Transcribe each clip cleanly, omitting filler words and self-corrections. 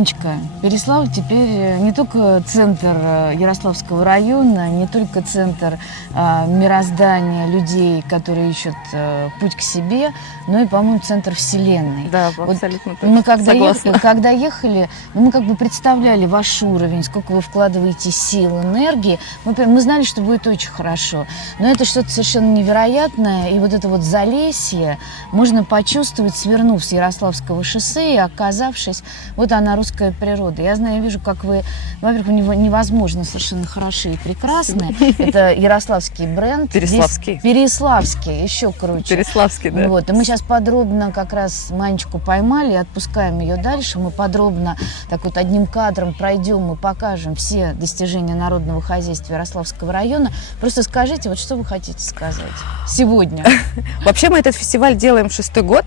Анечка, Переславль теперь не только центр Ярославского района, не только центр мироздания людей, которые ищут путь к себе, но и, по-моему, центр вселенной. Да, абсолютно. Вот мы когда ехали, мы как бы представляли ваш уровень, сколько вы вкладываете сил, энергии. Мы знали, что будет очень хорошо, но это что-то совершенно невероятное, и вот это вот залесье можно почувствовать, свернув с Ярославского шоссе и оказавшись, вот она, русская природа. Я знаю, я вижу, как вы, во-первых, невозможно совершенно хороши и прекрасны. Это ярославский бренд. Переславский. Переславский, еще круче. Переславский, да. Вот. И мы сейчас подробно как раз Манечку поймали и отпускаем ее дальше. Мы подробно так вот одним кадром пройдем и покажем все достижения народного хозяйства Ярославского района. Просто скажите, вот что вы хотите сказать сегодня? Вообще мы этот фестиваль делаем 6-й год,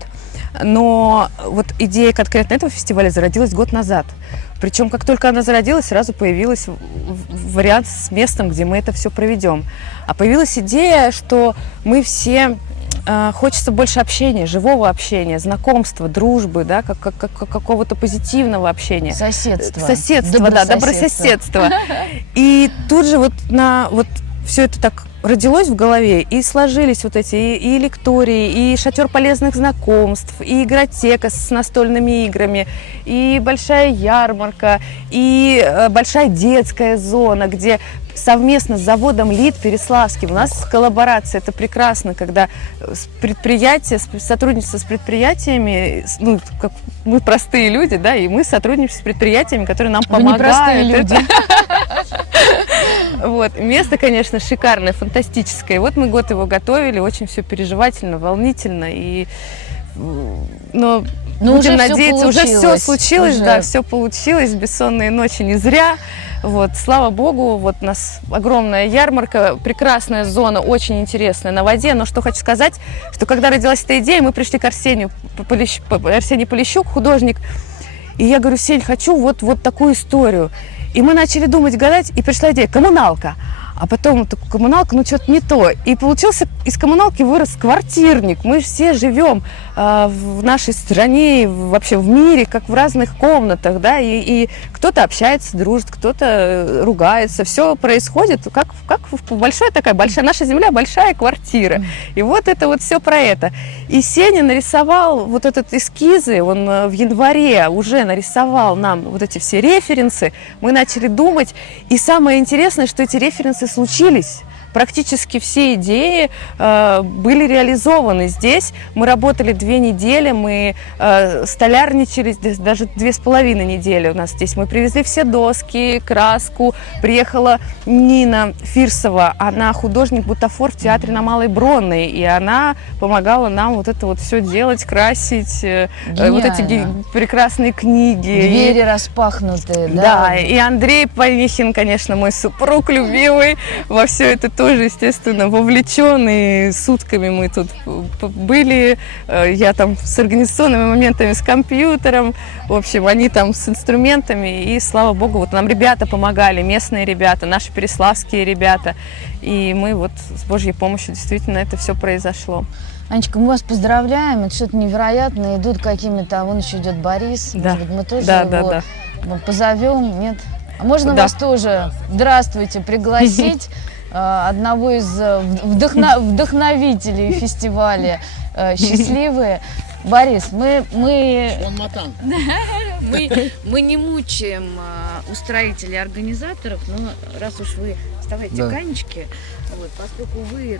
но вот идея конкретно этого фестиваля зародилась год назад. Причем, как только она зародилась, сразу появился вариант с местом, где мы это все проведем. А появилась идея, что мы все... Хочется больше общения, живого общения, знакомства, дружбы, да, какого-то позитивного общения. Соседство, да, добрососедство. И тут же вот все это так родилось в голове, и сложились вот эти и лектории, и шатер полезных знакомств, и игротека с настольными играми, и большая ярмарка, и большая детская зона, где совместно с заводом ЛИД Переславским у нас коллаборация. Это прекрасно, когда сотрудничество с предприятиями, ну, как мы простые люди, да, и мы сотрудничаем с предприятиями, которые нам помогают. Вы непростые люди. Вот. Место, конечно, шикарное, фантастическое. И вот мы год его готовили, очень все переживательно, волнительно. Но будем надеяться, уже все случилось, да, все получилось, бессонные ночи не зря. Вот, слава богу, вот у нас огромная ярмарка, прекрасная зона, очень интересная на воде. Но что хочу сказать, что когда родилась эта идея, мы пришли к Арсению Полищук, художник, и я говорю: Сень, хочу вот такую историю. И мы начали думать, гадать, и пришла идея: коммуналка. А потом коммуналка, ну что-то не то. И получился, из коммуналки вырос квартирник. Мы все живем в нашей стране, вообще в мире, как в разных комнатах, да, и кто-то общается, дружит, кто-то ругается. Все происходит как большая наша земля, большая квартира. И вот это вот все про это. И Сеня нарисовал вот этот эскизы, он в январе уже нарисовал нам вот эти все референсы. Мы начали думать, и самое интересное, что эти референсы случились. Практически все идеи были реализованы здесь. Мы работали 2 недели, мы столярничали даже 2,5 недели у нас здесь. Мы привезли все доски, краску. Приехала Нина Фирсова, она художник-бутафор в театре на Малой Бронной, и она помогала нам вот это вот все делать, красить, вот эти прекрасные книги. Двери распахнутые, да? Да, и Андрей Панихин, конечно, мой супруг любимый, во все это тоже, естественно, вовлечен, и сутками мы тут были, я там с организационными моментами, с компьютером, в общем, они там с инструментами, и, слава богу, вот нам ребята помогали, местные ребята, наши переславские ребята, и мы вот с Божьей помощью действительно это все произошло. Анечка, мы вас поздравляем, это что-то невероятное, идут какими-то, а вон еще идет Борис, да. Может быть, мы тоже его позовем, нет? А можно вас тоже, здравствуйте, пригласить? Одного из вдохновителей фестиваля «Счастливые». Борис, мы не мучаем устроителей, организаторов, но раз уж вы вставайте к Анечке, вот, поскольку вы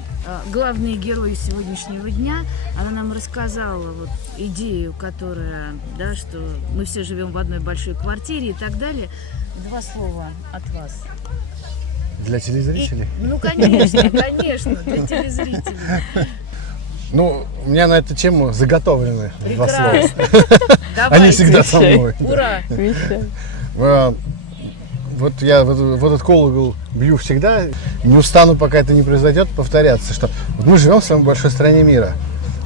главные герои сегодняшнего дня, она нам рассказала вот идею, которая, да, что мы все живем в одной большой квартире и так далее. 2 слова от вас. Для телезрителей? Ну, конечно, для телезрителей. Ну, у меня на эту тему заготовлены 2 слова. Давайте. Они всегда со мной. Ура! Вот я в этот колокол бью всегда, не устану, пока это не произойдет, повторяться, что вот мы живем в самой большой стране мира.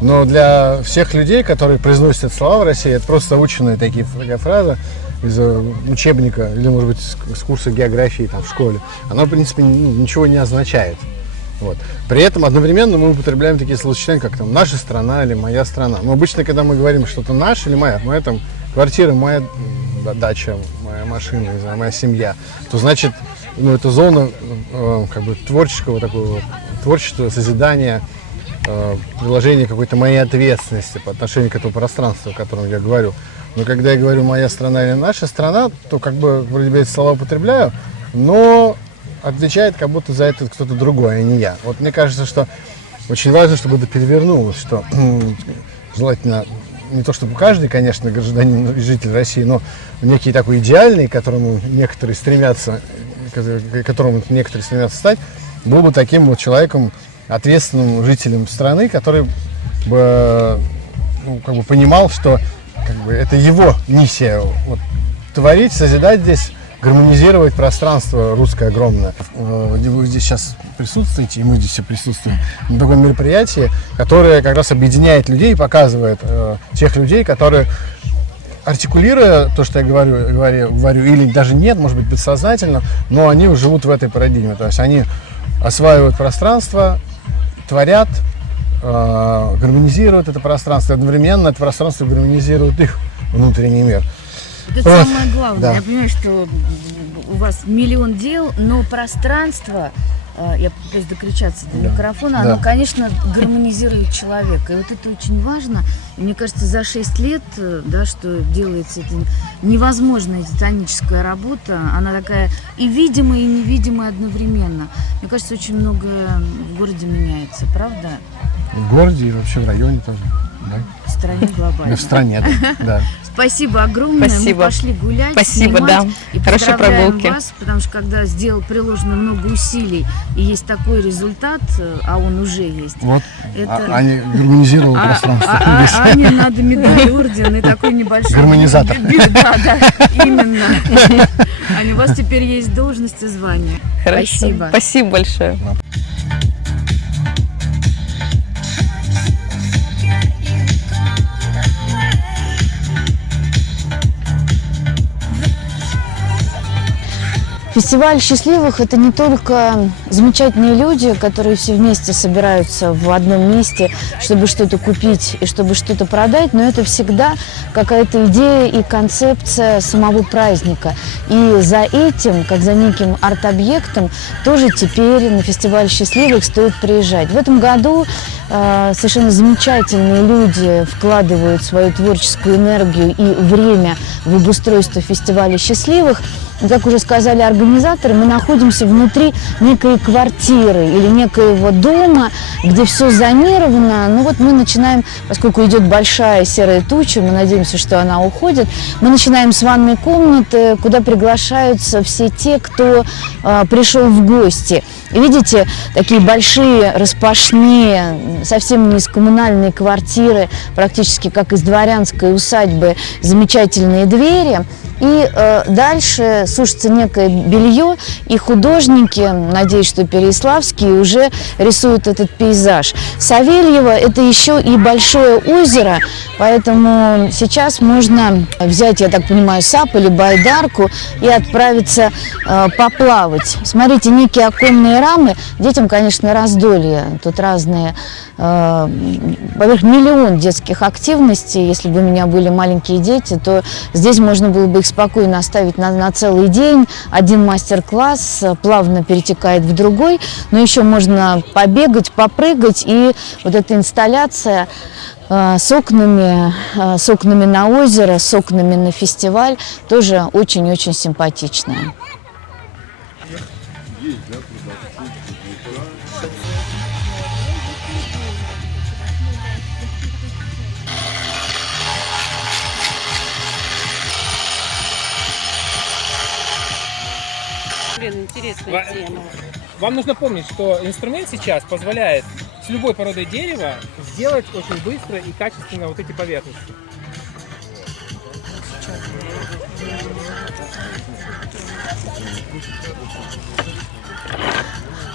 Но для всех людей, которые произносят эти слова в России, это просто заученная такая фраза из учебника или, может быть, с курса географии там, в школе. Она, в принципе, ничего не означает. Вот. При этом одновременно мы употребляем такие словосочетания, как там «наша страна» или «моя страна». Но обычно, когда мы говорим что-то «наш» или «моя», мы там квартира, моя дача, моя машина, не знаю, моя семья, то значит, ну, это зона как бы творческого такого, творчества, созидания, приложения какой-то моей ответственности по отношению к этому пространству, о котором я говорю. Но когда я говорю «моя страна» или «наша страна», то как бы вроде бы эти слова употребляю, но отвечает как будто за это кто-то другой, а не я. Вот мне кажется, что очень важно, чтобы это перевернулось, что желательно не то чтобы каждый, конечно, гражданин и житель России, но некий такой идеальный, к которому некоторые стремятся стать, был бы таким вот человеком, ответственным жителем страны, который бы, ну, как бы понимал, что как бы, это его миссия вот, творить, созидать здесь, гармонизировать пространство русское огромное. Вы здесь сейчас присутствуете, и мы здесь все присутствуем на таком мероприятии, которое как раз объединяет людей и показывает тех людей, которые, артикулируя то, что я говорю, или даже нет, может быть, бессознательно, но они живут в этой парадигме. То есть они осваивают пространство, творят, гармонизируют это пространство, одновременно это пространство гармонизирует их внутренний мир. Это Вот. самое главное. Да. Я понимаю, что у вас миллион дел, но пространство, я пытаюсь докричаться до микрофона, Да. оно, конечно, гармонизирует человека. И вот это очень важно. И мне кажется, за 6 лет, да, что делается, это невозможная титаническая работа. Она такая и видимая, и невидимая одновременно. Мне кажется, очень многое в городе меняется, правда? В городе и вообще в районе тоже. Да? В стране глобально. В стране, да. Спасибо огромное. Спасибо. Мы пошли гулять, Спасибо, снимать. да. И Хорошей поздравляем прогулки. вас, потому что когда приложено много усилий и есть такой результат, а он уже есть. Вот. Это- Аня гармонизировала пространство. Ане надо медаль, орден и такой небольшой... Гармонизатор. Да, именно. Аня, у вас теперь есть должность и звание. Хорошо. Спасибо. Спасибо большое. Фестиваль счастливых – это не только замечательные люди, которые все вместе собираются в одном месте, чтобы что-то купить и чтобы что-то продать, но это всегда какая-то идея и концепция самого праздника. И за этим, как за неким арт-объектом, тоже теперь на фестиваль счастливых стоит приезжать. В этом году совершенно замечательные люди вкладывают свою творческую энергию и время в обустройство фестиваля счастливых. Как уже сказали организаторы, мы находимся внутри некой квартиры или некоего дома, где все зонировано. Ну вот мы начинаем, поскольку идет большая серая туча, мы надеемся, что она уходит, мы начинаем с ванной комнаты, куда приглашаются все те, кто пришел в гости. И видите, такие большие, распашные, совсем не из коммунальной квартиры, практически как из дворянской усадьбы, замечательные двери. И дальше сушится некое белье, и художники, надеюсь, что переяславские, уже рисуют этот пейзаж. Савельево – это еще и большое озеро, поэтому сейчас можно взять, я так понимаю, сап или байдарку и отправиться поплавать. Смотрите, некие оконные рамы. Детям, конечно, раздолье. Тут разные, во-первых, миллион детских активностей. Если бы у меня были маленькие дети, то здесь можно было бы их спокойно оставить на целый день. Один мастер-класс плавно перетекает в другой, но еще можно побегать, попрыгать. И вот эта инсталляция с окнами на озеро, с окнами на фестиваль тоже очень-очень симпатичная. Интересная тема. Вам нужно помнить, что инструмент сейчас позволяет с любой породой дерева сделать очень быстро и качественно вот эти поверхности.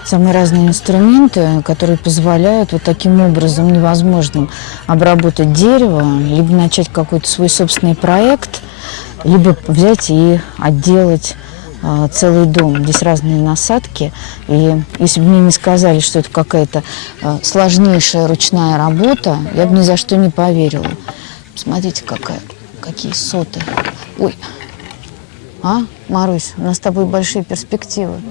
Самые разные инструменты, которые позволяют вот таким образом невозможным обработать дерево, либо начать какой-то свой собственный проект, либо взять и отделать целый дом. Здесь разные насадки, и если бы мне не сказали, что это какая-то сложнейшая ручная работа, я бы ни за что не поверила. Посмотрите, какая какие соты. Ой. А, Марусь, у нас с тобой большие перспективы.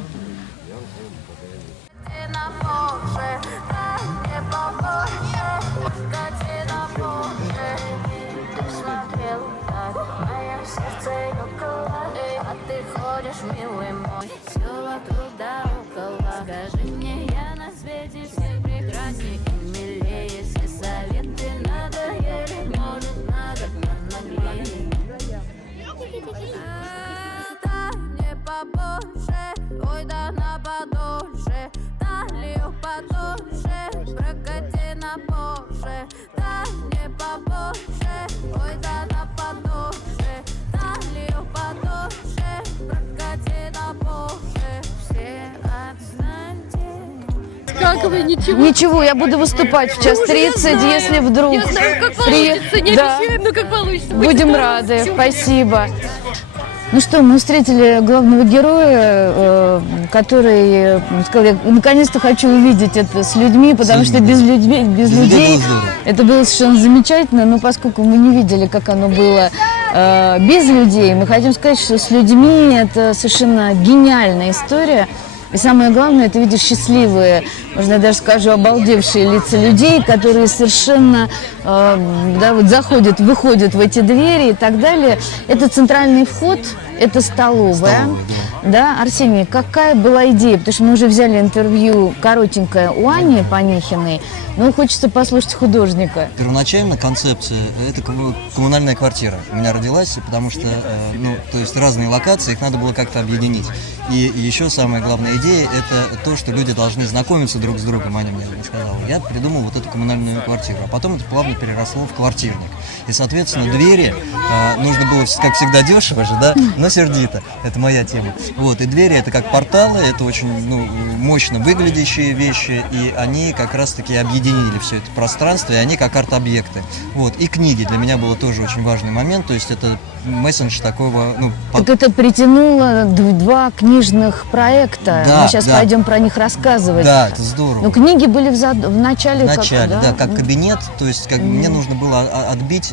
Милый мой, все вокруг да около. Скажи мне, я на свете всех прекрасней и милее. Если советы надоели, может, надо понаглее. Да мне побольше, ой, да на подольше. Талию потолще, прокати на Порше. Да мне побольше, ой, да на подольше. Талию потолще, прокати на Порше. Все отстаньте. Как вы, ничего? Ничего, я буду выступать в час 30, если вдруг... Я знаю, как получится, не Да. обещаем, но как получится. Будем рады, спасибо. Ну что, мы встретили главного героя, который сказал, я наконец-то хочу увидеть это с людьми, потому что без людей это было совершенно замечательно, но поскольку мы не видели, как оно было без людей, мы хотим сказать, что с людьми это совершенно гениальная история. И самое главное, это видишь счастливые, можно я даже скажу, обалдевшие лица людей, которые совершенно да, вот заходят, выходят в эти двери и так далее. Это центральный вход, это столовая. Да, Арсений, какая была идея? Потому что мы уже взяли интервью коротенькое у Ани Панихиной, но хочется послушать художника. Первоначально концепция – это коммунальная квартира. У меня родилась, потому что, ну, то есть разные локации, их надо было как-то объединить. И еще самая главная идея – это то, что люди должны знакомиться друг с другом, Аня мне сказала. Я придумал вот эту коммунальную квартиру, а потом это плавно переросло в квартирник. И, соответственно, двери нужно было, как всегда, дешево же, да, но сердито. Это моя тема. Вот, и двери – это как порталы, это очень мощно выглядящие вещи, и они как раз-таки объединили все это пространство, и они как арт-объекты. Вот, и книги для меня было тоже очень важный момент, то есть это мессендж такого, Так это притянуло два книжных проекта. Да, мы сейчас да. пойдем про них рассказывать. Да, это здорово. Но книги были в начале. В начале, как, да, как кабинет, то есть как мне нужно было отбить,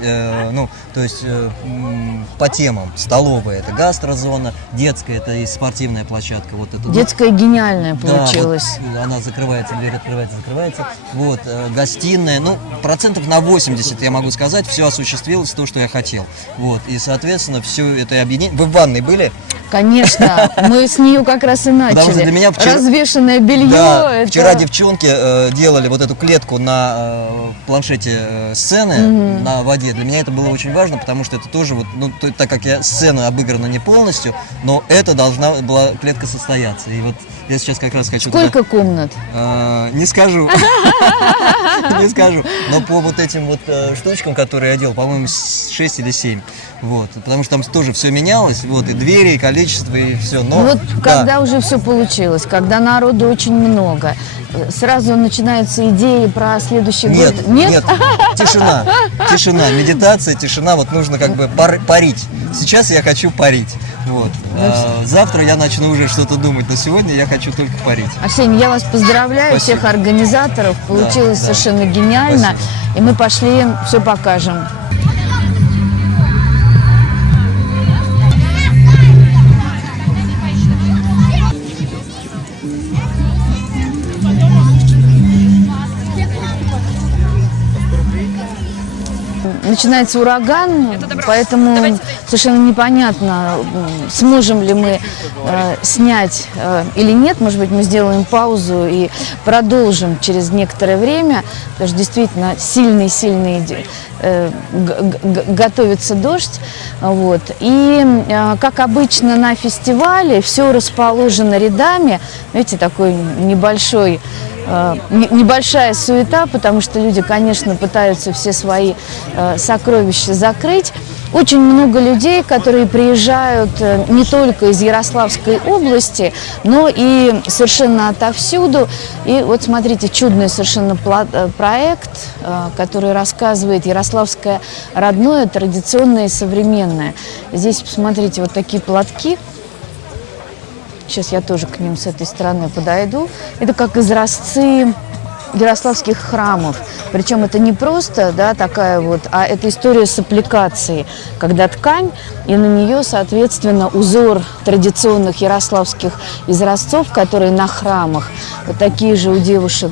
по темам. Столовая – это гастрозона, детская – это и спортивная площадка. Вот это. Детская гениальная Да, получилась. вот она закрывается, дверь открывается, закрывается. Вот, гостиная, процентов на 80, я могу сказать, все осуществилось, то, что я хотел. Вот, и, соответственно, все это объединение. Вы в ванной были? Конечно, мы с нее как раз и начали. Потому что для меня вчера... Развешенное белье. Да, это... вчера девчонки делали вот эту клетку на планшете сцены на воде. Для меня это было очень важно, потому что это тоже вот, так как я сцена обыграна не полностью, но это должна была клетка состояться. И вот я сейчас как раз хочу... Сколько комнат? Не скажу. Не скажу. Но по вот этим вот штучкам, которые я делал, по-моему, 6 или 7. Вот. Потому что там тоже все менялось. Вот, и двери, и количество, и все. Но, Вот да. когда уже все получилось, когда народу очень много, сразу начинаются идеи про следующий Нет, год. нет, тишина, медитация, тишина, вот нужно как бы парить. Сейчас я хочу парить, вот. Завтра я начну уже что-то думать, но сегодня я хочу только парить. Арсений, я вас поздравляю, Спасибо. всех организаторов, получилось Да. совершенно гениально, Спасибо. и мы пошли, все покажем. Начинается ураган, поэтому совершенно непонятно, сможем ли мы снять или нет. Может быть, мы сделаем паузу и продолжим через некоторое время, потому что действительно сильный готовится дождь. Вот. И, как обычно на фестивале, все расположено рядами. Видите, такой небольшая суета, потому что люди, конечно, пытаются все свои сокровища закрыть. Очень много людей, которые приезжают не только из Ярославской области, но и совершенно отовсюду. И вот смотрите, чудный совершенно проект, который рассказывает ярославское родное, традиционное и современное. Здесь, посмотрите, вот такие платки. Сейчас я тоже к ним с этой стороны подойду. Это как изразцы ярославских храмов. Причем это не просто, да, такая вот, а это история с аппликацией, когда ткань, и на нее, соответственно, узор традиционных ярославских изразцов, которые на храмах. Вот такие же у девушек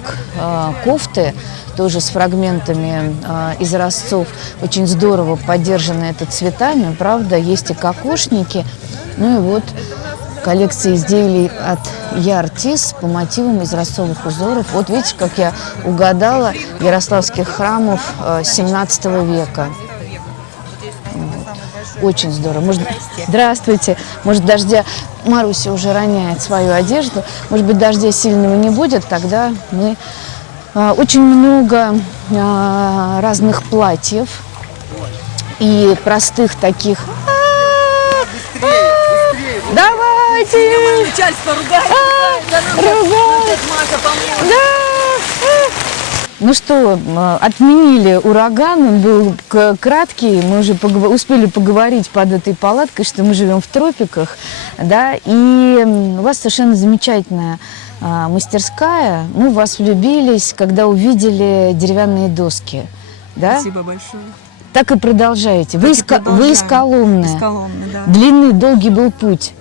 кофты, тоже с фрагментами изразцов. Очень здорово поддержано это цветами, правда, есть и кокошники. Ну и вот коллекция изделий от Яртис по мотивам изразцовых узоров. Вот видите, как я угадала, ярославских храмов 17 века. Вот. Очень здорово. Здравствуйте. Может, дождя... Маруся уже роняет свою одежду. Может быть, дождя сильного не будет, тогда мы... Очень много разных платьев и простых таких... Давайте! Начальство ругает. Ругает! Ну что, отменили ураган, он был краткий, мы уже успели поговорить под этой палаткой, что мы живем в тропиках, да, и у вас совершенно замечательная мастерская. Мы в вас влюбились, когда увидели деревянные доски, да? Спасибо большое. Так и продолжаете. Вы из Коломны. Из Коломны, да. Длинный, долгий был путь.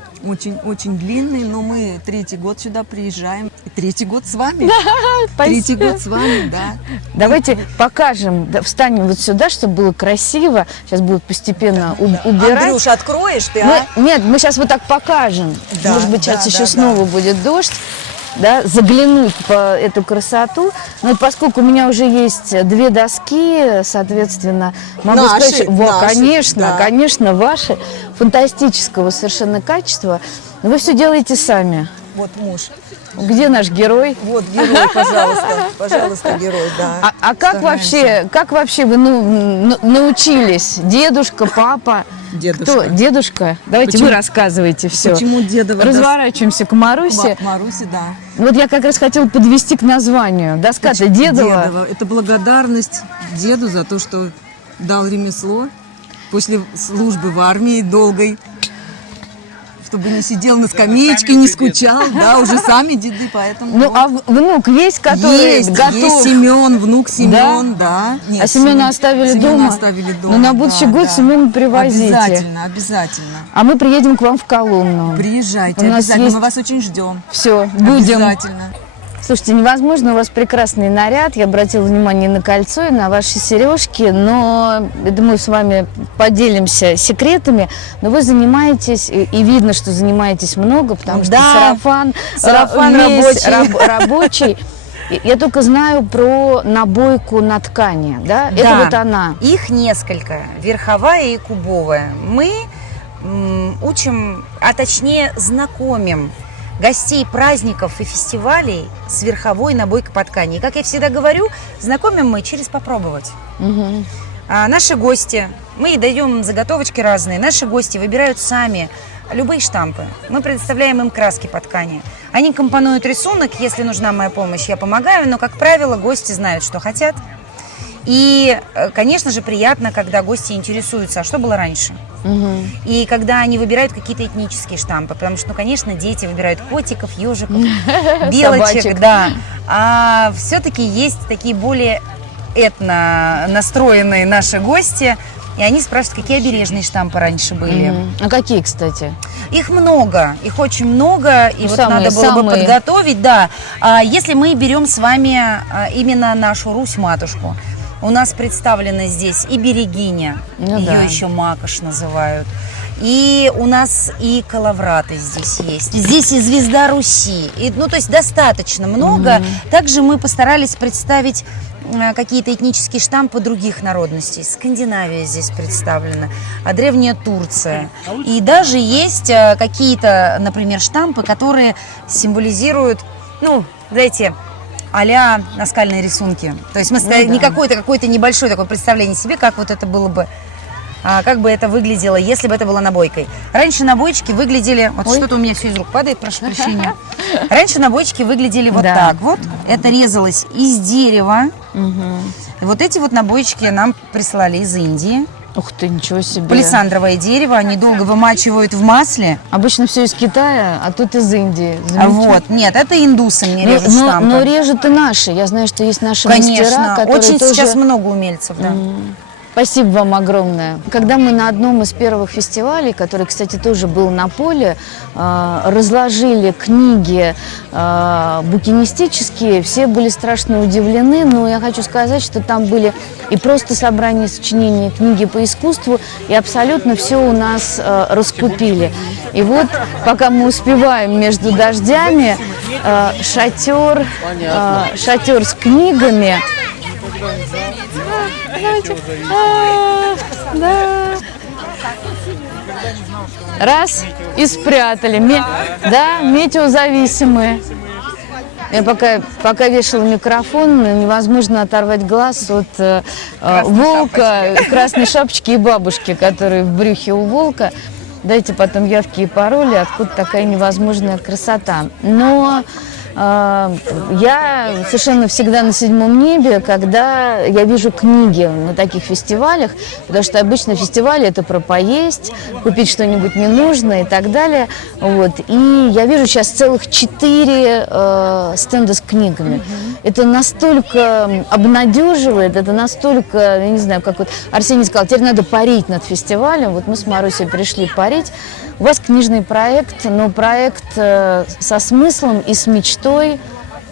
Очень длинный, но мы 3-й год сюда приезжаем. И 3-й год с вами. Да, 3-й год с вами, да. Давайте покажем, встанем вот сюда, чтобы было красиво. Сейчас будут постепенно убирать. Андрюш, откроешь ты, а? Нет, мы сейчас вот так покажем. Да, Может быть, сейчас да, еще да, снова будет дождь. Да, заглянуть по эту красоту. Но вот поскольку у меня уже есть 2 доски, соответственно, могу Наши, сказать, конечно, да. конечно, ваши, фантастического совершенно качества. Но вы все делаете сами. Вот муж. Где наш герой? Вот герой, пожалуйста, герой, да. А как вообще вы научились? Дедушка, папа? Дедушка. Кто? Дедушка? Давайте Почему? вы рассказывайте все. Почему дедова? Разворачиваемся к Марусе. Марусе, да. Вот я как раз хотела подвести к названию. Доска-то Дедова. Это благодарность деду за то, что дал ремесло после службы в армии долгой, чтобы не сидел на скамеечке, не скучал, да, уже сами деды, поэтому... Ну, а внук есть, который готов? Есть Семен, внук Семен, да. Нет, А Семена оставили дома? Оставили дома. Ну, на будущий год Семена привозите. Обязательно. А мы приедем к вам в Коломну. Приезжайте, У нас обязательно, есть- мы вас очень ждем. Все, будем. Обязательно. Слушайте, невозможно, у вас прекрасный наряд. Я обратила внимание на кольцо и на ваши сережки, но я думаю, с вами поделимся секретами. Но вы занимаетесь, и видно, что занимаетесь много, потому что Да, сарафан весь рабочий. Я только знаю про набойку на ткани, да? Это Да. вот она. Их несколько, верховая и кубовая. Мы учим, а точнее знакомим гостей праздников и фестивалей с верховой набойкой по ткани. И, как я всегда говорю, знакомим мы через попробовать. Мгм. А наши гости, мы даем заготовочки разные, наши гости выбирают сами любые штампы. Мы предоставляем им краски по ткани. Они компонуют рисунок, если нужна моя помощь, я помогаю, но, как правило, гости знают, что хотят. И, конечно же, приятно, когда гости интересуются, а что было раньше. Мгм. И когда они выбирают какие-то этнические штампы, потому что, ну, конечно, дети выбирают котиков, ежиков, белочек, Собачек. да. А все-таки есть такие более этно настроенные наши гости, и они спрашивают, какие обережные штампы раньше были. Мгм. А какие, кстати? Их много, их очень много, и Ну, вот самые- надо было бы самые. подготовить, да. Если мы берем с вами именно нашу Русь-матушку, у нас представлена здесь и Берегиня, Ну ее да. еще Макаш называют, и у нас и Калавраты здесь есть. Здесь и Звезда Руси, и, ну, то есть достаточно много. Также мы постарались представить какие-то этнические штампы других народностей. Скандинавия здесь представлена, а Древняя Турция. И даже есть какие-то, например, штампы, которые символизируют, ну, знаете, а-ля наскальные рисунки. То есть мы не какое-то небольшое такое представление себе, как вот это было бы, как бы это выглядело, если бы это было набойкой. Раньше набойчики выглядели... Вот что-то у меня все из рук падает, прошу прощения. Раньше набойчики выглядели вот Да. так вот. Это резалось из дерева. Мгм. И вот эти вот набойчики нам прислали из Индии. Ух ты, ничего себе. Палисандровое дерево, они долго вымачивают в масле. Обычно все из Китая, а тут из Индии. Вот, нет, это индусы мне режут но штампы. режут и наши. Я знаю, что есть наши мастера, Конечно, которые очень тоже... сейчас много умельцев, да. Спасибо вам огромное. Когда мы на одном из первых фестивалей, который, кстати, тоже был на поле, разложили книги букинистические, все были страшно удивлены, но я хочу сказать, что там были и просто собрания сочинений, книги по искусству, и абсолютно все у нас раскупили. И вот, пока мы успеваем между дождями, шатер с книгами. Раз и спрятали. Да, метеозависимые. Я пока вешала микрофон, невозможно оторвать глаз от волка, красной шапочки и бабушки, которые в брюхе у волка. Дайте потом явки и пароли, откуда такая невозможная красота. Но я совершенно всегда на седьмом небе, когда я вижу книги на таких фестивалях, потому что обычно фестивали это про поесть, купить что-нибудь ненужное и так далее. Вот. И я вижу сейчас целых 4 стенда с книгами. Это настолько обнадеживает, это настолько, я не знаю, как вот Арсений сказал, теперь надо парить над фестивалем. Вот мы с Марусей пришли парить. У вас книжный проект, но проект со смыслом и с мечтой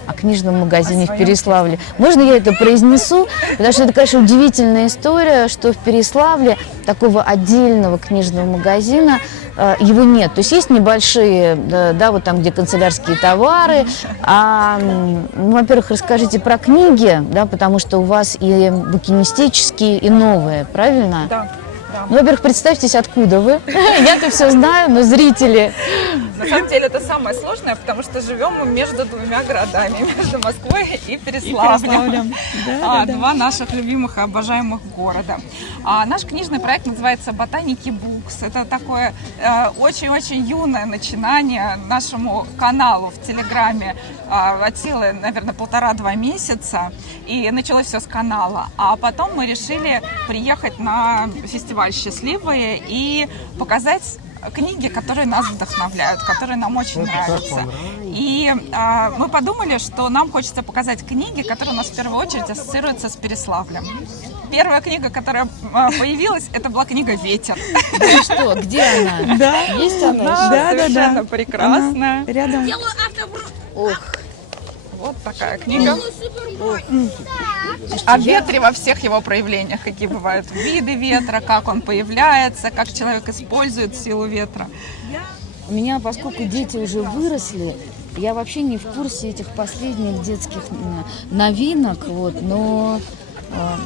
о книжном магазине в Переславле. Можно я это произнесу? Потому что это, конечно, удивительная история, что в Переславле такого отдельного книжного магазина его нет. То есть есть небольшие, да, вот там, где канцелярские товары. Во-первых, расскажите про книги, да, потому что у вас и букинистические, и новые, правильно? Да. Ну, во-первых, представьтесь, откуда вы. Я-то все знаю, но зрители... На самом деле это самое сложное, потому что живем мы между двумя городами, между Москвой и Переславлем. Два наших любимых и обожаемых города. Наш книжный проект называется «Ботаники Букс». Это такое очень-очень юное начинание нашему каналу в Телеграме от силы, наверное, 1,5-2 месяца. И началось все с канала. А потом мы решили приехать на фестиваль «Счастливые» и показать книги, которые нас вдохновляют, которые нам очень нравятся. И мы подумали, что нам хочется показать книги, которые у нас в первую очередь ассоциируются с Переславлем. Первая книга, которая появилась, это была книга «Ветер». Ну что, где она? Да. Есть она? Совершенно прекрасная. Рядом. Ох. Вот такая книга. О ветре во всех его проявлениях, какие бывают виды ветра, как он появляется, как человек использует силу ветра. У меня, поскольку дети уже выросли, я вообще не в курсе этих последних детских новинок, вот, но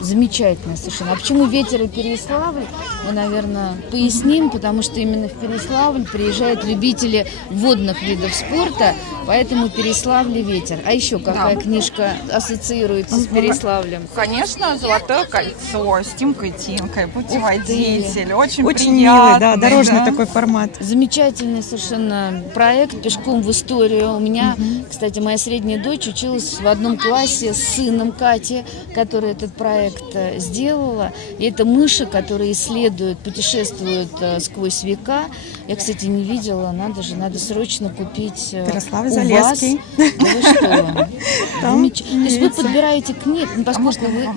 замечательно совершенно. А почему ветер и Переславль? Мы, наверное, поясним, потому что именно в Переславль приезжают любители водных видов спорта, поэтому Переславль ветер. А еще какая книжка ассоциируется с Переславлем? Конечно, «Золотое кольцо» с Тимкой Тинкой, путеводитель, очень Очень приятный, милый, да, дорожный такой формат. Замечательный совершенно проект «Пешком в историю». У меня, кстати, моя средняя дочь училась в одном классе с сыном Кати, который этот проект сделала. И это мыши, которые исследуют, путешествуют сквозь века. Я, кстати, не видела, надо срочно купить Переславль-Залесский. Да вы что? То есть вы подбираете книги, поскольку вы...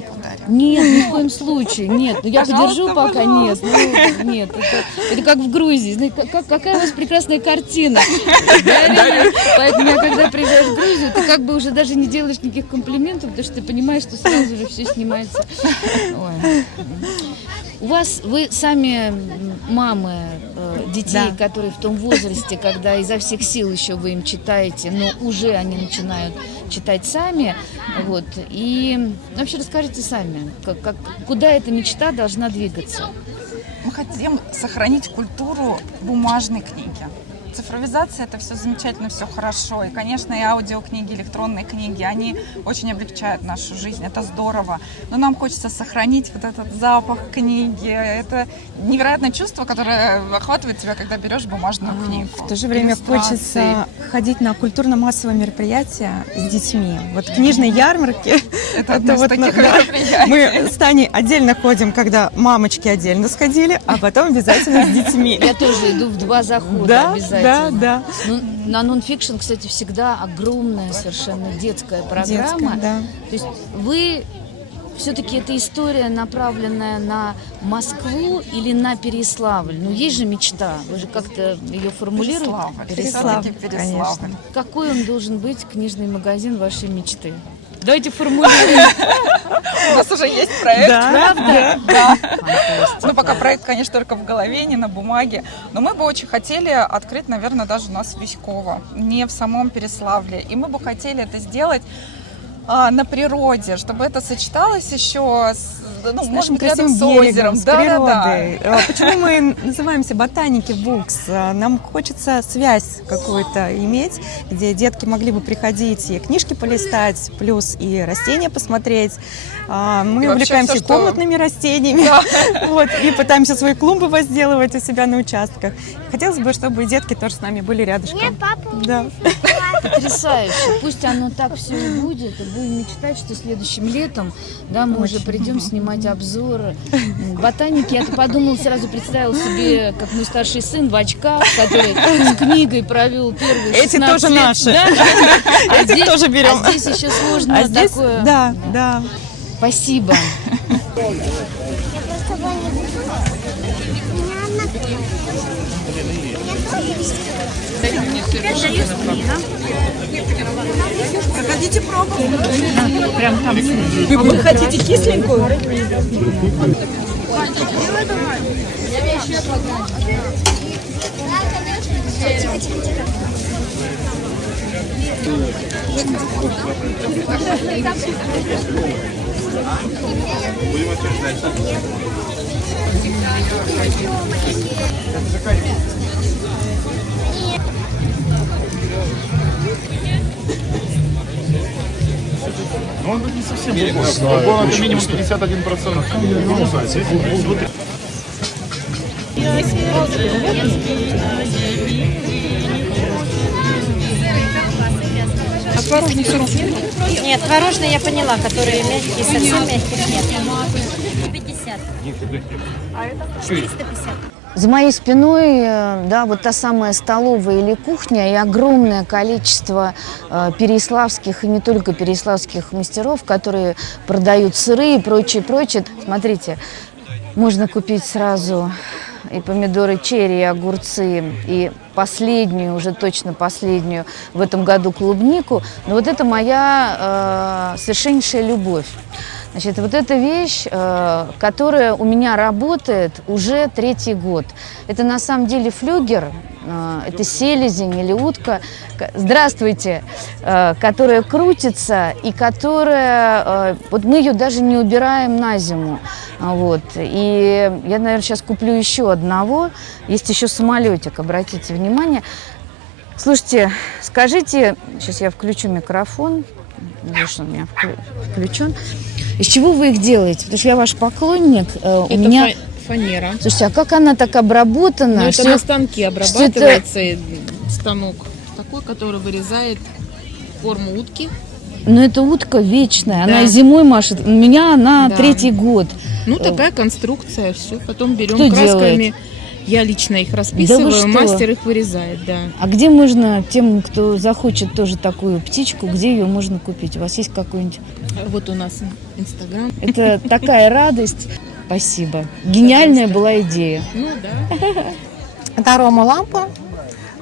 Нет, ни в коем случае, нет. Ну, я подержу пока, нет. Ну, нет, это как в Грузии. Знаете, какая у вас прекрасная картина. Да, реально. Поэтому я, когда приезжаешь в Грузию, ты как бы уже даже не делаешь никаких комплиментов, потому что ты понимаешь, что сразу же все снимается. Ой. У вас, вы сами мамы детей, которые в том возрасте, когда изо всех сил еще вы им читаете, но уже они начинают читать сами. Вот. И вообще расскажите сами, куда эта мечта должна двигаться? Мы хотим сохранить культуру бумажной книги. цифровизация это все замечательно, все хорошо. И, конечно, и аудиокниги, электронные книги, они очень облегчают нашу жизнь. Это здорово. Но нам хочется сохранить вот этот запах книги. Это невероятное чувство, которое охватывает тебя, когда берешь бумажную книгу. В то же время хочется ходить на культурно-массовые мероприятия с детьми. Вот книжные ярмарки. Это одно из вот, таких да, мероприятий. мы с Таней отдельно ходим, когда мамочки отдельно сходили, а потом обязательно с детьми. Я тоже иду в 2 захода Да, обязательно. да. Ну, на нонфикшн, кстати, всегда огромная совершенно детская программа. Детская, да. То есть вы все-таки эта история направленная на Москву или на Переславль? Ну, есть же мечта, вы же как-то ее формулируете. Переславль, конечно. Какой он должен быть, книжный магазин вашей мечты? Давайте формулируем. У нас уже есть проект. Правда? Да. Ну, пока проект, конечно, только в голове, не на бумаге. Но мы бы очень хотели открыть, наверное, даже у нас в Виськово, не в самом Переславле. И мы бы хотели это сделать на природе, чтобы это сочеталось еще с, ну, может быть, рядом с озером, с природой. Почему мы называемся ботаники Букс? Нам хочется связь какую-то иметь, где детки могли бы приходить и книжки полистать, плюс и растения посмотреть. Мы увлекаемся все, комнатными растениями, вот, и пытаемся свои клумбы возделывать у себя на участках. Хотелось бы, чтобы и детки тоже с нами были рядышком. Да. Потрясающе. Пусть оно так все и будет. И будем мечтать, что следующим летом, да, мы уже придем снимать обзоры. Ботаники, я подумала, сразу представила себе, как мой старший сын в очках, который с книгой провел первые 16 Эти тоже лет. наши. Да? Этих тоже берем. А здесь еще сложно такое. Да, да. Спасибо. Хотите пробовать? Прям там. Вы хотите кисленькую? Но он не совсем бурбон. Бурбон это минимум 51%. Творожный сироп. Нет, творожный я поняла, которые мягкие, совсем мягких нет. 50. 450. За моей спиной, да, вот та самая столовая или кухня и огромное количество переяславских и не только переяславских мастеров, которые продают сыры и прочее, прочее. Смотрите, можно купить сразу и помидоры черри, и огурцы, и последнюю, уже точно последнюю в этом году клубнику. Но вот это моя совершеннейшая любовь. Значит, вот эта вещь, которая у меня работает уже 3-й год. Это на самом деле флюгер, это селезень или утка, здравствуйте, которая крутится и которая, вот мы ее даже не убираем на зиму. Вот. И я, наверное, сейчас куплю еще одного. Есть еще самолетик, обратите внимание. Слушайте, скажите, сейчас я включу микрофон. Видишь, он у меня включен. Из чего вы их делаете? Потому что я ваш поклонник. У меня фанера. Слушайте, а как она так обработана? Ну, это на станке обрабатывается. Это... Станок такой, который вырезает форму утки. Но эта утка вечная, Да. она зимой машет. У меня она Да. 3-й год. Ну, такая конструкция, все. Потом берем Кто красками. делает? Я лично их расписываю, Да вы что? мастер их вырезает, да. А где можно, тем, кто захочет тоже такую птичку, где ее можно купить? У вас есть какой-нибудь? Вот у нас Инстаграм. Это такая радость. Спасибо. Гениальная была идея. Ну, да. Это аромалампа.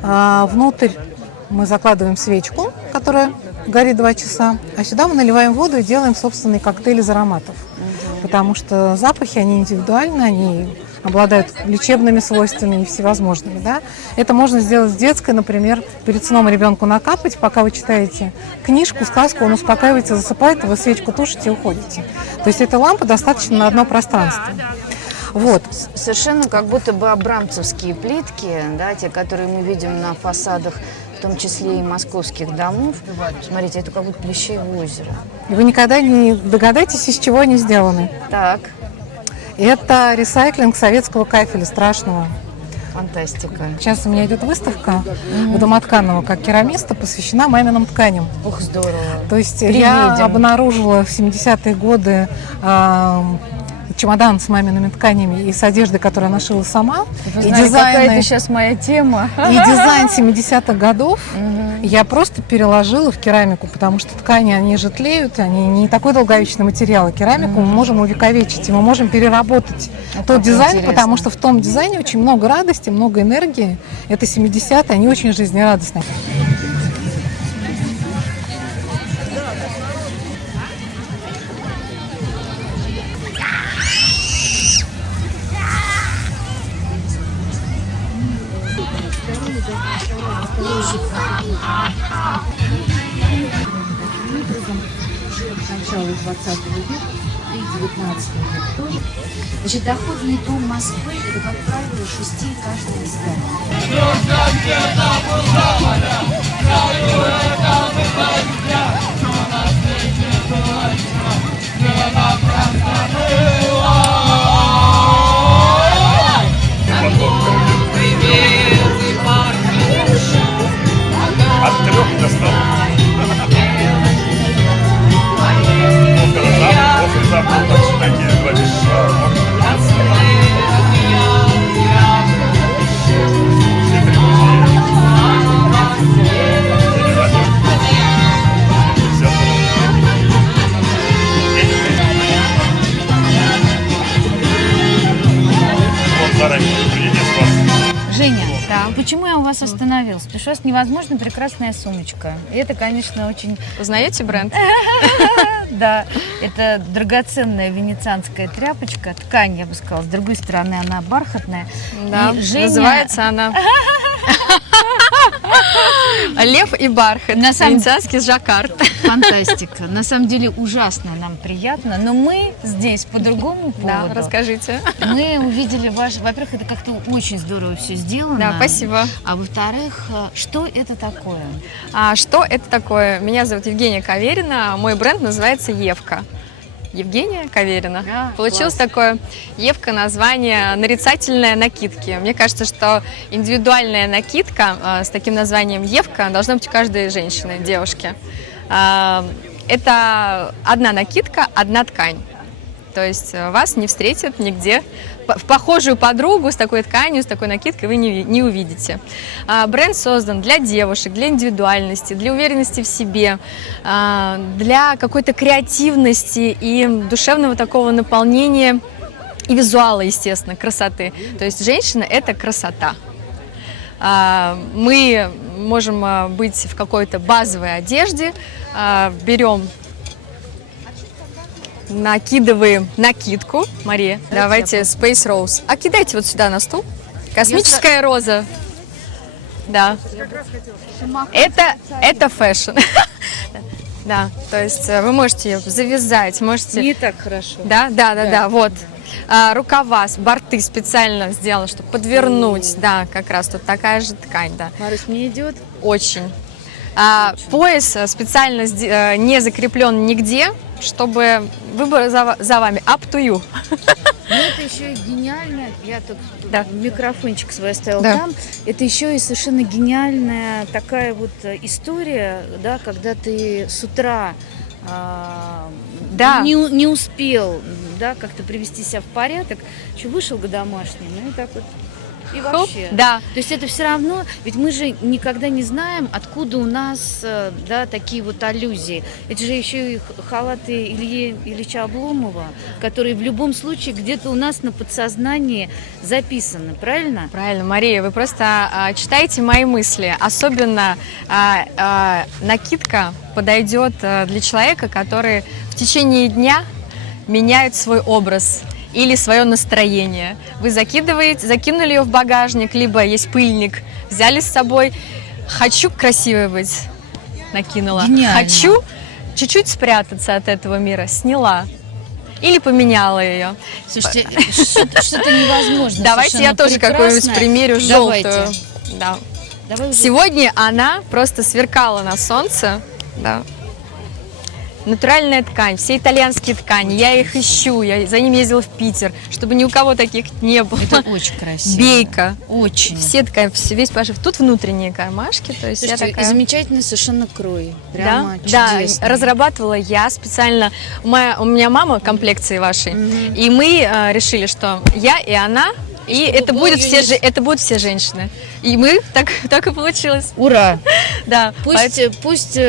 Внутрь мы закладываем свечку, которая горит 2 часа. А сюда мы наливаем воду и делаем собственный коктейль из ароматов. Потому что запахи, они индивидуальны, они обладают лечебными свойствами и всевозможными. Да? Это можно сделать с детской, например, перед сном ребенку накапать, пока вы читаете книжку, сказку, он успокаивается, засыпает, вы свечку тушите и уходите. То есть эта лампа достаточно на одно пространство. Вот. Совершенно как будто бы абрамцевские плитки, да, те, которые мы видим на фасадах, в том числе и московских домов. Смотрите, это как будто Плещеево озеро. И вы никогда не догадаетесь, из чего они сделаны? Так. Это ресайклинг советского кафеля страшного. Фантастика. Сейчас у меня идет выставка у Домотканова как керамиста, посвящена маминым тканям. Ух, здорово. То есть Приедем. я обнаружила в 70-е годы чемодан с мамиными тканями и с одеждой, которую она шила сама. Вы знали, какая это сейчас моя тема. И дизайн 70-х годов я просто переложила в керамику, потому что ткани, они же тлеют, они не такой долговечный материал. И керамику мы можем увековечить, и мы можем переработать тот дизайн, интересно. потому что в том дизайне очень много радости, много энергии. Это 70-е, они очень жизнерадостные. Начало 20 века и 19 века тоже. Значит, доходный дом Москвы – это, как правило, шестиэтажное здание. От 3 до 100. Завтра такие 2 часа. Женя, почему я у вас остановилась? Потому что у вас невозможно прекрасная сумочка. И это, конечно, очень... Узнаете бренд? Да, это драгоценная венецианская тряпочка, ткань, я бы сказала. С другой стороны, она бархатная. Да, И Женя... называется она «Лев и бархат», венецианский жаккард. Фантастика. На самом деле ужасно нам приятно, но мы здесь по другому поводу. Да, расскажите. Мы увидели ваш... Во-первых, это как-то очень здорово все сделано. Да, спасибо. А во-вторых, что это такое? Что это такое? Меня зовут Евгения Каверина, мой бренд называется «Евка». Евгения Каверина. Получилось такое Евка название нарицательное накидки. Мне кажется, что индивидуальная накидка с таким названием Евка должна быть у каждой женщины, девушки. Это одна накидка, одна ткань. То есть вас не встретят нигде. Похожую подругу с такой тканью, с такой накидкой вы не увидите. Бренд создан для девушек, для индивидуальности, для уверенности в себе, для какой-то креативности и душевного такого наполнения и визуала, естественно, красоты. То есть женщина – это красота. Мы можем быть в какой-то базовой одежде, берем, накидываем накидку. Мария, давайте Space Rose. А кидайте вот сюда на стул. Космическая роза. Да. Это фэшн. Да, то есть вы можете ее завязать, можете... Не так хорошо. Да, вот. Рукава, борты специально сделаны, чтобы подвернуть. Да, как раз тут такая же ткань, да. Марусь, мне идет? Очень. Пояс специально не закреплен нигде, чтобы выбор за вами. Up to you. Ну, это еще и гениально. Я тут микрофончик свой оставила там. Это еще и совершенно гениальная такая вот история, да, когда ты с утра не успел, да, как-то привести себя в порядок, еще вышел к домашнему, ну и так вот. И вообще. Да. То есть это все равно, ведь мы же никогда не знаем, откуда у нас, да, такие вот аллюзии. Это же еще и халаты Ильи Ильича Обломова, которые в любом случае где-то у нас на подсознании записаны, правильно? Правильно, Мария, вы просто читаете мои мысли. Особенно накидка подойдет для человека, который в течение дня меняет свой образ или свое настроение. Вы закинули ее в багажник, либо есть пыльник, взяли с собой. Хочу красивой быть, накинула. Гениально. Хочу чуть-чуть спрятаться от этого мира, сняла. или поменяла ее. Слушайте, что-то невозможно. Давайте я тоже какую-нибудь примерю желтую. Да. Сегодня она просто сверкала на солнце. Да. Натуральная ткань, все итальянские ткани, я их ищу, я за ними ездила в Питер, чтобы ни у кого таких не было. Это очень красиво. Бейка. Очень. Все ткани, весь пошив. Тут внутренние кармашки, то есть слушайте, я такая... и замечательный совершенно крой. Прямо да, чудесный. разрабатывала я специально. У меня мама комплекции вашей, и мы решили, что я и она. И это будут все женщины. И мы так и получилось. Ура! Да. Пусть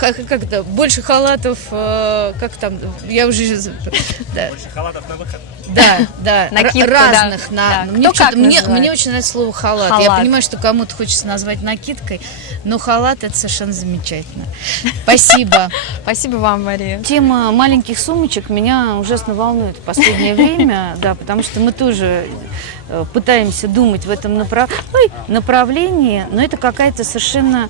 как-то больше халатов, как там, я уже... Да. Больше халатов на выход. Да. Накидка, разных. Да. Мне очень нравится слово халат. Я понимаю, что кому-то хочется назвать накидкой, но халат — это совершенно замечательно. Спасибо. Спасибо вам, Мария. Тема маленьких сумочек меня ужасно волнует в последнее время, да, потому что мы тоже пытаемся думать в этом направлении, но это какая-то совершенно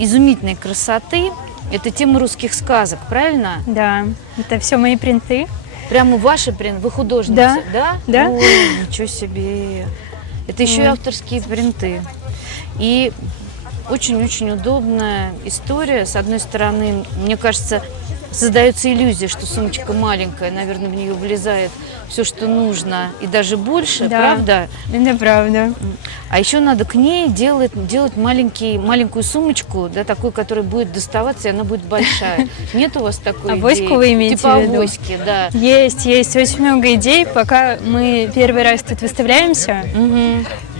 изумительной красоты. Это тема русских сказок, правильно? Да, это все мои принты. Прямо ваши принты? Вы художница, да? Да. Ой, ничего себе. Это еще и авторские принты. И очень-очень удобная история. С одной стороны, мне кажется, создается иллюзия, что сумочка маленькая, наверное, в нее влезает все, что нужно, и даже больше, да, правда? Это правда. А еще надо к ней делать маленькую сумочку, да, такую, которая будет доставаться, и она будет большая. Нет у вас такой идеи? Авоську вы имеете типа в виду? авоськи, да. Есть очень много идей, пока мы первый раз тут выставляемся.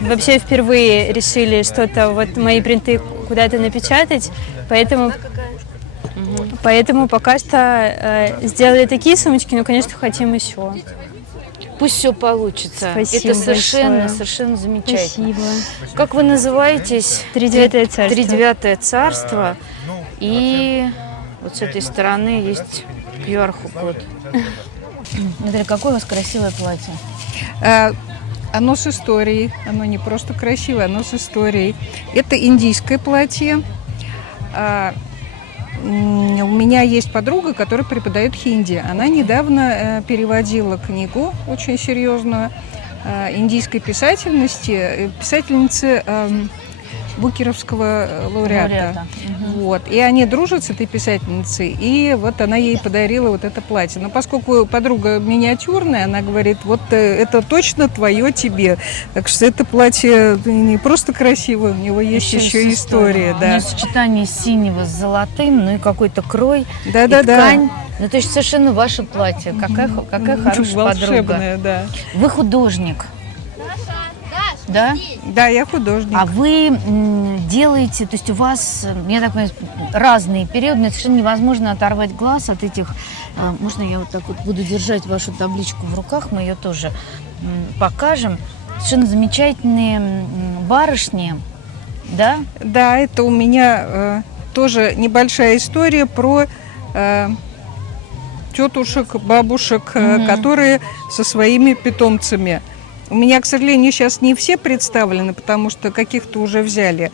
Вообще впервые решили что-то, вот мои принты куда-то напечатать, поэтому пока что сделали такие сумочки, но, конечно, хотим еще. Пусть все получится. Спасибо Это совершенно большое. замечательно. Спасибо. Как вы называетесь? Тридевятое царство. Тридевятое царство. И вот с этой стороны есть QR-код. Наталья, какое у вас красивое платье? Оно с историей. Оно не просто красивое, оно с историей. Это индийское платье. У меня есть подруга, которая преподает хинди. Она недавно переводила книгу очень серьезную индийской писательницы Букеровского лауреата. Вот. И они дружат с этой писательницей, и вот она ей подарила вот это платье. Но поскольку подруга миниатюрная, она говорит, вот это точно твое тебе. Так что это платье не просто красивое, у него есть еще история. Да. У него сочетание синего с золотым, ну и какой-то крой, да, и ткань. Ну, то есть совершенно ваше платье. Какая хорошая подруга. Да. Вы художник. Да? Да, я художник. А вы делаете, то есть у вас, я так понимаю, разные периоды, но совершенно невозможно оторвать глаз от этих. Можно я вот так вот буду держать вашу табличку в руках, мы ее тоже покажем. Совершенно замечательные барышни, да? Да, это у меня тоже небольшая история про тетушек, бабушек, которые со своими питомцами. У меня, к сожалению, сейчас не все представлены, потому что каких-то уже взяли.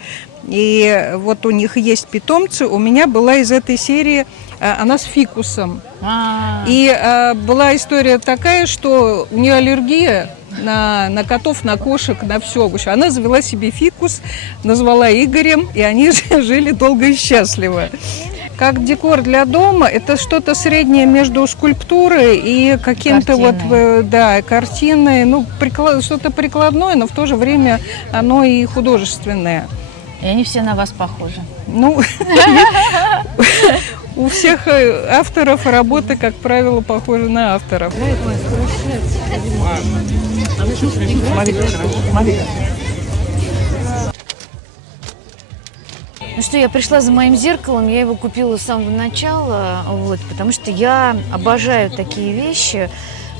И вот у них есть питомцы. У меня была из этой серии, она с фикусом. И была история такая, что у нее аллергия на котов, на кошек, на все. Она завела себе фикус, назвала Игорем, и они жили долго и счастливо. Как декор для дома, это что-то среднее между скульптурой и каким-то картиной, ну, что-то прикладное, но в то же время оно и художественное. И они все на вас похожи. Ну, у всех авторов работы, как правило, похожи на авторов. Ну что, я пришла за моим зеркалом, я его купила с самого начала, вот, потому что я обожаю такие вещи.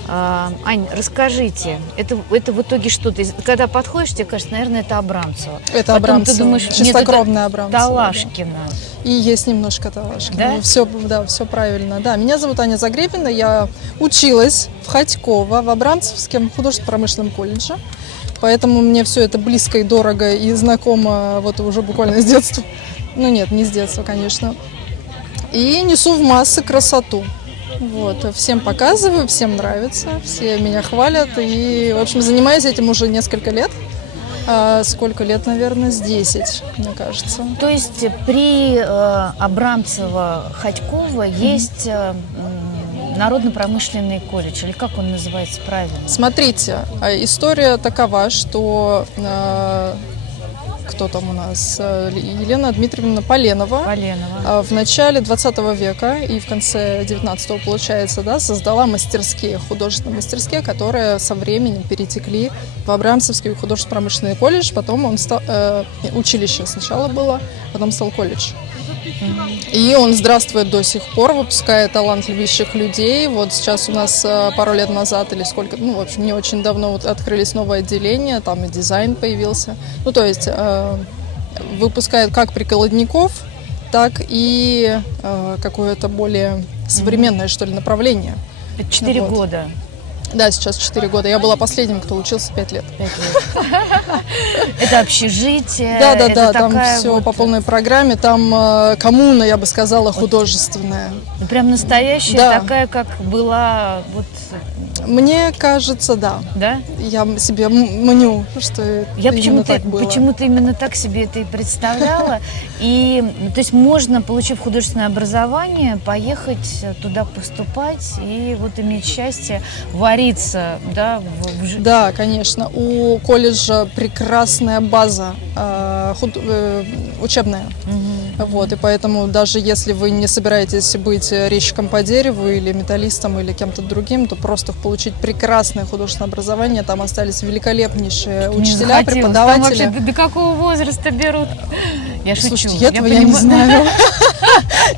Ань, расскажите, это в итоге что? Ты, когда подходишь, тебе кажется, наверное, это Абрамцева. Это потом Абрамцева, ты думаешь, чистокровная Абрамцева. Талашкина. Да. И есть немножко Талашкина. Да? Все правильно. Да, меня зовут Аня Загребина, я училась в Ходьково, в Абрамцевском художественно-промышленном колледже. Поэтому мне все это близко и дорого и знакомо вот уже буквально с детства. Ну нет, не с детства, конечно. И несу в массы красоту. Вот, всем показываю, всем нравится, все меня хвалят. И, в общем, занимаюсь этим уже несколько лет. Сколько лет, наверное, с 10, мне кажется. То есть при Абрамцево-Ходькова есть Народно-промышленный колледж, или как он называется правильно? Смотрите, история такова, что кто там у нас? Елена Дмитриевна Поленова. В начале 20 века и в конце 19-го, получается, да, создала мастерские, художественные мастерские, которые со временем перетекли в Абрамцевский художественно-промышленный колледж. Потом он стал, училище сначала было, потом стал колледж. И он здравствует до сих пор, выпускает талантливейших людей. Вот сейчас у нас пару лет назад или сколько, ну, в общем, не очень давно вот открылись новое отделение, там и дизайн появился. Ну, то есть выпускает как прикладников, так и какое-то более современное, что ли, направление. 4 года. Да, сейчас 4 года. Я была последним, кто учился 5 лет. 5 лет. Это общежитие? Да, там все по полной программе. Там коммуна, я бы сказала, художественная. Прям настоящая, такая, как была вот... Мне кажется, да. Да? Я себе мню, что я именно так было. Почему-то именно так себе это и представляла. И, то есть можно, получив художественное образование, поехать туда поступать и вот иметь счастье вариться, да? Да, конечно. У колледжа прекрасная база учебная. Вот, и поэтому даже если вы не собираетесь быть резчиком по дереву или металлистом или кем-то другим, то просто получить прекрасное художественное образование. Там остались великолепнейшие учителя, преподаватели. Там вообще до какого возраста берут? Я шучу. Слушайте, этого я не знаю.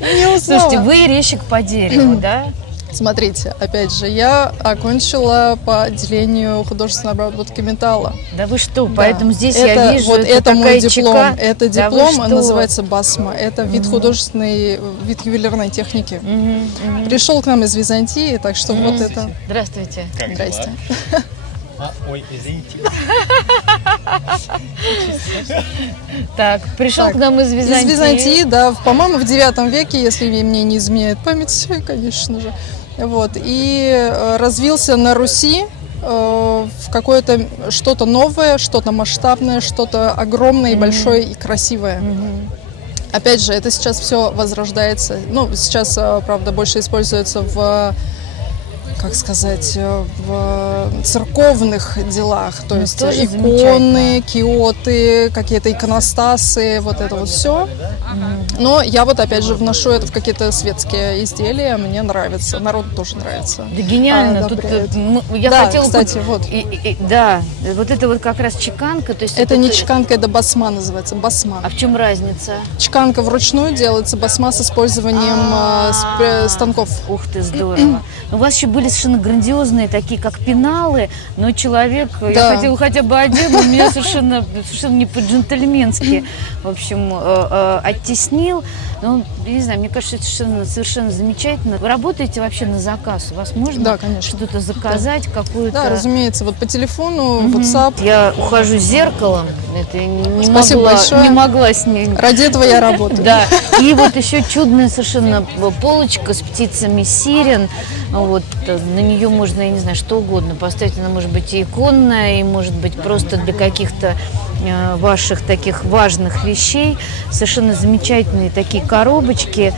Не узнала. Слушайте, вы резчик по дереву, да? Смотрите, опять же, я окончила по отделению художественной обработки металла. Да вы что, поэтому здесь я вижу, вот это мой диплом. чека. Это диплом, он называется БАСМА. Это вид художественной, вид ювелирной техники. Пришел к нам из Византии, так что вот это. Здравствуйте. Здрасте. Ой, извините. Так, пришел к нам из Византии. Из Византии, да, по-моему, в 9 веке, если мне не изменяет память, конечно же. Вот, и развился на Руси в какое-то что-то новое, что-то масштабное, что-то огромное и большое и красивое. Опять же, это сейчас все возрождается. Ну, сейчас, правда, больше используется в, как сказать, в церковных делах. То есть иконы, киоты, какие-то иконостасы, вот это вот все. Но я вот опять же вношу это в какие-то светские изделия, мне нравится, народу тоже нравится. Да гениально. Тут я хотела, кстати, вот. Да, вот это вот как раз чеканка. То есть это не чеканка, это басма называется, басма. А в чем разница? Чеканка вручную делается, басма с использованием станков. Ух ты, здорово. У вас еще были совершенно грандиозные, такие как пеналы, но человек, я хотела хотя бы один, у меня совершенно не по-джентльменски, в общем, оттеснил. Ну, не знаю, мне кажется, это совершенно замечательно. Вы работаете вообще на заказ? У вас можно что-то заказать, какую-то... Да, разумеется, вот по телефону, WhatsApp. Я ухожу с зеркалом, это не могла с ним. Ради этого я работаю. Да, и вот еще чудная совершенно полочка с птицами сирен. Вот, на нее можно, я не знаю, что угодно поставить. Она может быть и иконная, и может быть просто для каких-то ваших таких важных вещей. Совершенно замечательные такие коробочки,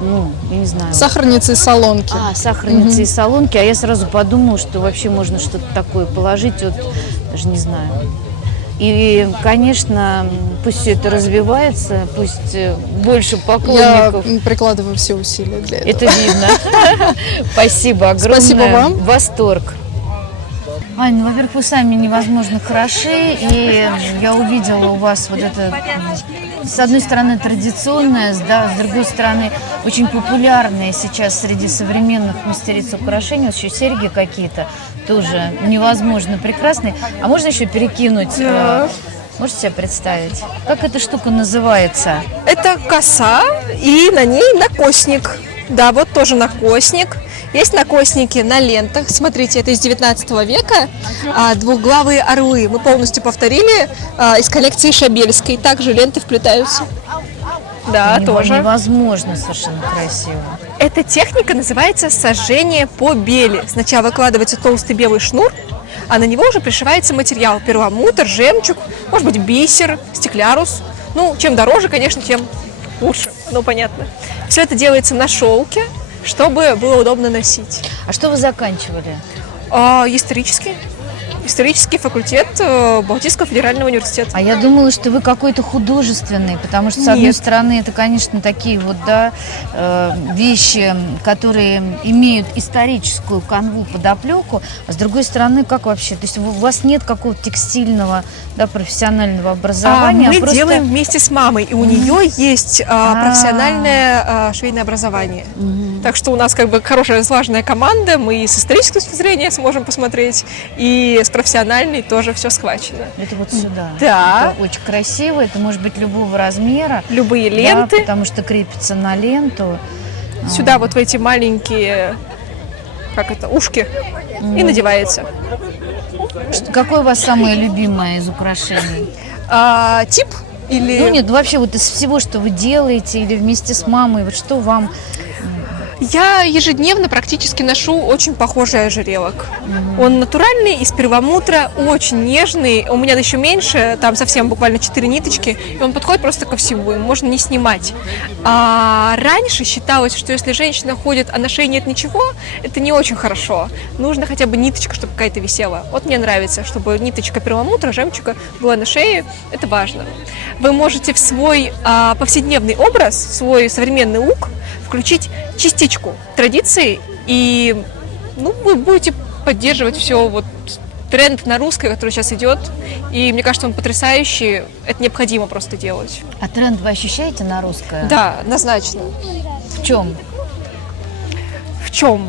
ну, я не знаю. Сахарницы и солонки. Сахарницы и солонки. А я сразу подумала, что вообще можно что-то такое положить, вот, даже не знаю. И, конечно, пусть все это развивается, пусть больше поклонников. Я прикладываю все усилия для этого. Это видно. Спасибо огромное. Спасибо вам. Восторг. Аня, ну, во-первых, вы сами невозможно хороши, и я увидела у вас вот это, с одной стороны, традиционное, да, с другой стороны, очень популярное сейчас среди современных мастериц украшений, вот еще серьги какие-то, тоже невозможно прекрасные. А можно еще перекинуть? Можете себе представить? Как эта штука называется? Это коса, и на ней накосник. Да, вот тоже накосник. Есть накосники на лентах. Смотрите, это из 19 века. Двуглавые орлы. Мы полностью повторили из коллекции Шабельской. Также ленты вплетаются. Да, тоже. Невозможно совершенно красиво. Эта техника называется сожжение по бели. Сначала выкладывается толстый белый шнур, а на него уже пришивается материал: перламутр, жемчуг, может быть бисер, стеклярус. Ну, чем дороже, конечно, тем лучше, ну понятно. Все это делается на шелке, чтобы было удобно носить. А что вы заканчивали? Исторический факультет Балтийского федерального университета. А я думала, что вы какой-то художественный, потому что, с одной стороны, это, конечно, такие вот, да, вещи, которые имеют историческую канву, подоплеку, а с другой стороны, как вообще? То есть у вас нет какого-то текстильного, да, профессионального образования? Мы делаем вместе с мамой, и у нее есть профессиональное швейное образование. Так что у нас как бы хорошая, слаженная команда, мы и с исторической точки зрения сможем посмотреть, и с профессиональной тоже все схвачено. Это вот сюда. Да. Это очень красиво, это может быть любого размера. Любые ленты. Да, потому что крепится на ленту. Сюда вот в эти маленькие, ушки, и надевается. Какое у вас самое любимое из украшений? Тип или... Ну нет, вообще вот из всего, что вы делаете, или вместе с мамой, вот что вам... Я ежедневно практически ношу очень похожий ожерелок. Он натуральный, из перламутра, очень нежный. У меня еще меньше, там совсем буквально 4 ниточки, и он подходит просто ко всему, и можно не снимать. А раньше считалось, что если женщина ходит, а на шее нет ничего, это не очень хорошо. Нужно хотя бы ниточка, чтобы какая-то висела. Вот мне нравится, чтобы ниточка перламутра, жемчуга была на шее, это важно. Вы можете в свой повседневный образ, свой современный лук включить частичку традиции, и вы будете поддерживать все вот тренд на русское, который сейчас идет, и мне кажется, он потрясающий, это необходимо просто делать. А тренд вы ощущаете на русское? Да, однозначно. В чем? В чем?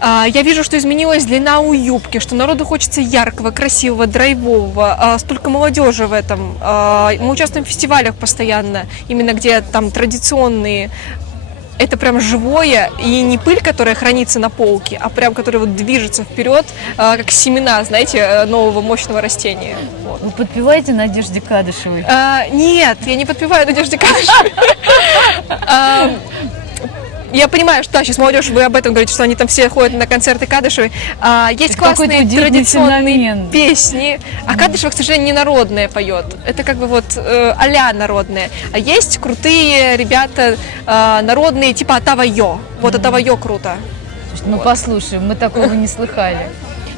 Я вижу, что изменилась длина у юбки, что народу хочется яркого, красивого, драйвового, столько молодежи в этом. Мы участвуем в фестивалях постоянно, именно где там традиционные. Это прям живое, и не пыль, которая хранится на полке, а прям которая вот движется вперед, как семена, знаете, нового мощного растения. Вот. Вы подпеваете Надежде Кадышевой? Нет, я не подпеваю Надежде Кадышевой. Я понимаю, что сейчас молодежь, вы об этом говорите, что они там все ходят на концерты Кадышевой. Есть классные традиционные песни, а Кадышева, к сожалению, не народная поет. Это как бы вот а-ля народная. А есть крутые ребята народные, типа Атава-йо. Вот Атава-йо круто. Ну, вот. Послушаем, мы такого не слыхали.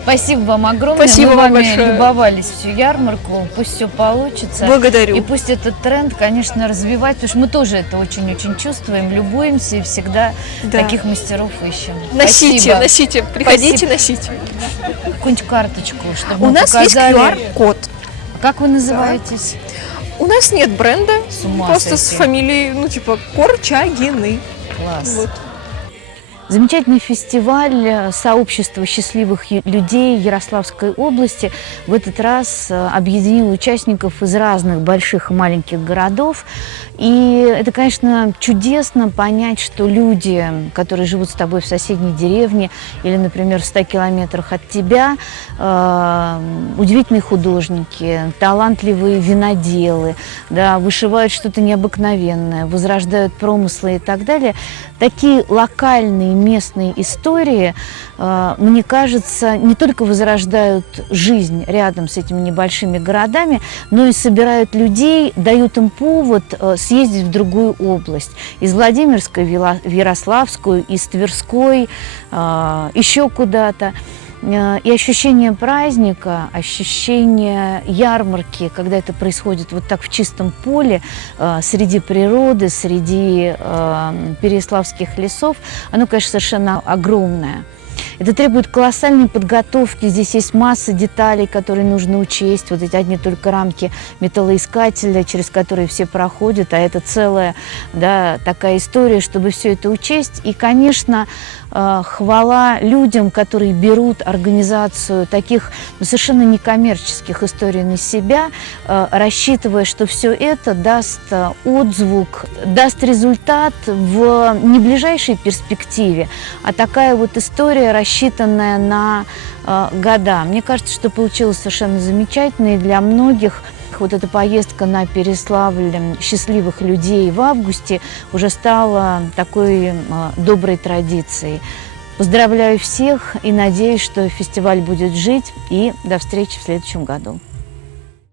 Спасибо вам огромное. Спасибо вам большое. Мы любовались всю ярмарку. Пусть все получится. Благодарю. И пусть этот тренд, конечно, развивать, потому что мы тоже это очень-очень чувствуем, любуемся и всегда таких мастеров ищем. Носите, носите, приходите, носите. Какую-нибудь карточку, чтобы у нас показали. Есть QR-код. Как вы называетесь? У нас нет бренда, просто сойти. С фамилией, типа Корчагины. Класс. Вот. Замечательный фестиваль сообщества счастливых людей Ярославской области в этот раз объединил участников из разных больших и маленьких городов. И это, конечно, чудесно понять, что люди, которые живут с тобой в соседней деревне или, например, в 100 километрах от тебя, удивительные художники, талантливые виноделы, да, вышивают что-то необыкновенное, возрождают промыслы и так далее. Такие локальные местные истории, мне кажется, не только возрождают жизнь рядом с этими небольшими городами, но и собирают людей, дают им повод съездить в другую область. Из Владимирской в Ярославскую, из Тверской, еще куда-то. И ощущение праздника, ощущение ярмарки, когда это происходит вот так в чистом поле, среди природы, среди переяславских лесов, оно, конечно, совершенно огромное. Это требует колоссальной подготовки. Здесь есть масса деталей, которые нужно учесть. Вот эти одни только рамки металлоискателя, через которые все проходят. А это целая, да, такая история, чтобы все это учесть. И, конечно, хвала людям, которые берут организацию таких совершенно некоммерческих историй на себя, рассчитывая, что все это даст отзвук, даст результат в не ближайшей перспективе, а такая вот история, рассчитанная на года. Мне кажется, что получилось совершенно замечательно, и для многих вот эта поездка на Переславль счастливых людей в августе уже стала такой доброй традицией. Поздравляю всех и надеюсь, что фестиваль будет жить. И до встречи в следующем году.